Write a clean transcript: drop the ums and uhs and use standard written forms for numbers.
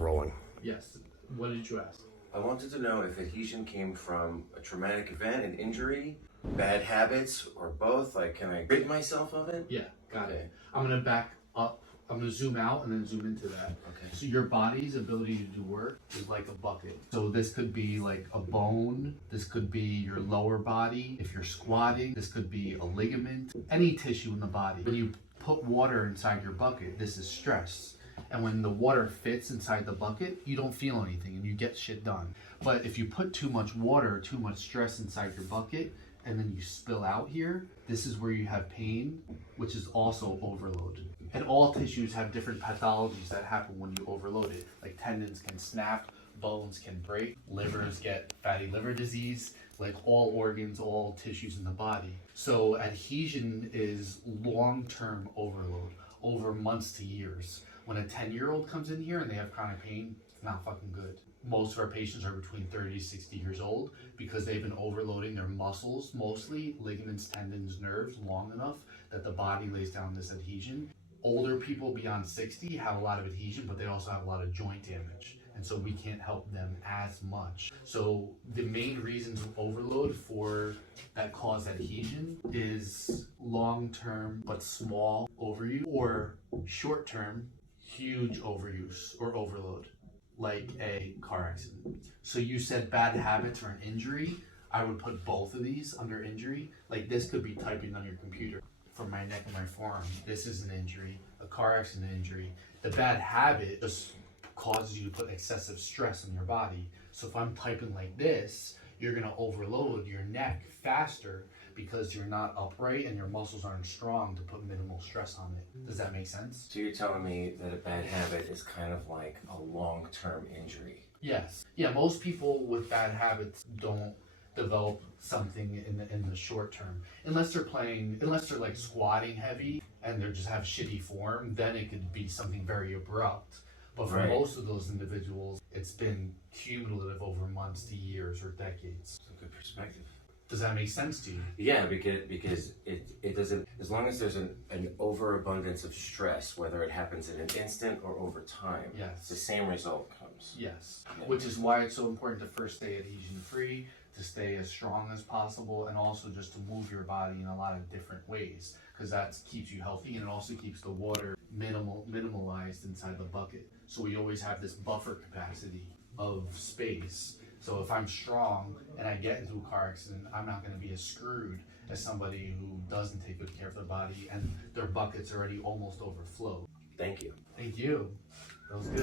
rolling. Yes. What did you ask? I wanted to know if adhesion came from a traumatic event, an injury, bad habits, or both. Like, can I rid myself of it? Yeah, got it. I'm gonna back up. I'm gonna zoom out and then zoom into that. Okay. So your body's ability to do work is like a bucket. So this could be like a bone. This could be your lower body. If you're squatting, this could be a ligament. Any tissue in the body. When you put water inside your bucket, this is stress. And when the water fits inside the bucket, you don't feel anything and you get shit done. But if you put too much water, too much stress inside your bucket, and then you spill out here, this is where you have pain, which is also overload. And all tissues have different pathologies that happen when you overload it. Like tendons can snap, bones can break, livers get fatty liver disease, like all organs, all tissues in the body. So adhesion is long-term overload, over months to years. When a 10-year-old comes in here and they have chronic pain, it's not fucking good. Most of our patients are between 30 to 60 years old because they've been overloading their muscles, mostly ligaments, tendons, nerves, long enough that the body lays down this adhesion. Older people beyond 60 have a lot of adhesion, but they also have a lot of joint damage. And so we can't help them as much. So the main reasons of overload for that cause adhesion is long-term but small overuse, or short-term huge overuse or overload, like a car accident. So you said bad habits or an injury. I would put both of these under injury. Like this could be typing on your computer. From my neck and my forearm, this is an injury. A car accident injury. The bad habit just causes you to put excessive stress on your body. So if I'm typing like this, you're gonna overload your neck faster because you're not upright and your muscles aren't strong to put minimal stress on it. Does that make sense? So you're telling me that a bad habit is kind of like a long-term injury? Yes. Yeah, most people with bad habits don't develop something in the short term. Unless they're like squatting heavy and they just have shitty form, then it could be something very abrupt. But for most of those individuals, it's been cumulative over months to years or decades. That's a good perspective. Does that make sense to you? Yeah, because it doesn't, as long as there's an overabundance of stress, whether it happens in an instant or over time, Yes. the same result comes. Yes. Which is why it's so important to first stay adhesion free, to stay as strong as possible, and also just to move your body in a lot of different ways, because that keeps you healthy and it also keeps the water minimalized inside the bucket. So we always have this buffer capacity of space. So if I'm strong and I get into a car accident, I'm not going to be as screwed as somebody who doesn't take good care of their body and their bucket's already almost overflowed. Thank you. Thank you. That was good.